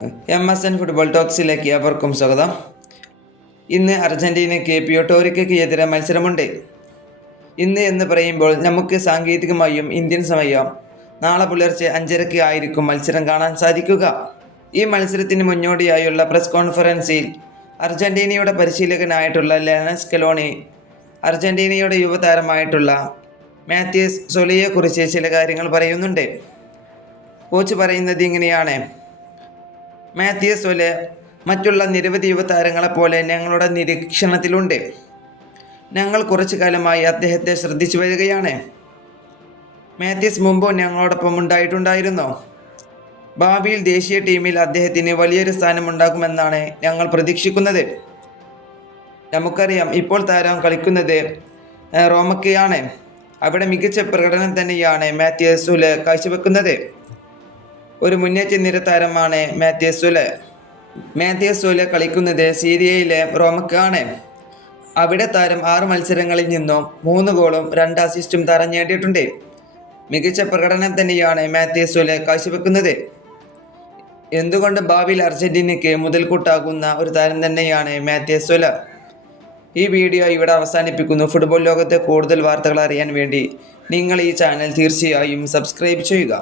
MSN football ടോക്സിലേക്ക് അവർക്കും സ്വാഗതം. ഇന്ന് അർജന്റീനയ്ക്ക് പ്യൂർട്ടോറിക്കയ്ക്ക് എതിരെ മത്സരമുണ്ട്. ഇന്ന് എന്ന് പറയുമ്പോൾ നമുക്ക് സാങ്കേതികമായും ഇന്ത്യൻ സമയം നാളെ പുലർച്ചെ 5:30 ആയിരിക്കും മത്സരം കാണാൻ സാധിക്കുക. ഈ മത്സരത്തിന് മുന്നോടിയായുള്ള പ്രസ് കോൺഫറൻസിൽ അർജന്റീനയുടെ പരിശീലകനായിട്ടുള്ള ലയണൽ സ്കലോണി അർജന്റീനയുടെ യുവതാരമായിട്ടുള്ള മാത്യൂസ് സൊലയെക്കുറിച്ച് ചില കാര്യങ്ങൾ പറയുന്നുണ്ട്. കോച്ച് പറയുന്നത് ഇങ്ങനെയാണ്: മാത്യൂസ് സൊലെ മറ്റുള്ള നിരവധി യുവതാരങ്ങളെപ്പോലെ ഞങ്ങളുടെ നിരീക്ഷണത്തിലുണ്ട്. ഞങ്ങൾ കുറച്ചു കാലമായി അദ്ദേഹത്തെ ശ്രദ്ധിച്ചു വരികയാണ്. മാത്യൂസ് മുമ്പും ഞങ്ങളോടൊപ്പം ഉണ്ടായിട്ടുണ്ടായിരുന്നു. ഭാവിയിൽ ദേശീയ ടീമിൽ അദ്ദേഹത്തിന് വലിയൊരു സ്ഥാനമുണ്ടാകുമെന്നാണ് ഞങ്ങൾ പ്രതീക്ഷിക്കുന്നത്. നമുക്കറിയാം, ഇപ്പോൾ താരം കളിക്കുന്നത് റോമയ്ക്കാണ്. അവിടെ മികച്ച പ്രകടനം തന്നെയാണ് മാത്യൂസ് സൊലെ കാഴ്ചവെക്കുന്നത്. ഒരു മുന്നേറ്റ നിര താരമാണ് മാത്യൂസ് സൊലെ കളിക്കുന്നത് സീരിയയിലെ റോമയ്ക്കാണ്. അവിടെ താരം 6 മത്സരങ്ങളിൽ നിന്നും 3 ഗോളും 2 അസിസ്റ്റും താരം നേടിയിട്ടുണ്ട്. മികച്ച പ്രകടനം തന്നെയാണ് മാത്യൂസ് സൊലെ കാഴ്ചവെക്കുന്നത്. എന്തുകൊണ്ട് ഭാവിയിൽ അർജന്റീനയ്ക്ക് മുതൽക്കൂട്ടാകുന്ന ഒരു താരം തന്നെയാണ് മാത്യൂസ് സൊലെ. ഈ വീഡിയോ ഇവിടെ അവസാനിപ്പിക്കുന്നു. ഫുട്ബോൾ ലോകത്തെ കൂടുതൽ വാർത്തകൾ അറിയാൻ വേണ്ടി നിങ്ങൾ ഈ ചാനൽ തീർച്ചയായും സബ്സ്ക്രൈബ് ചെയ്യുക.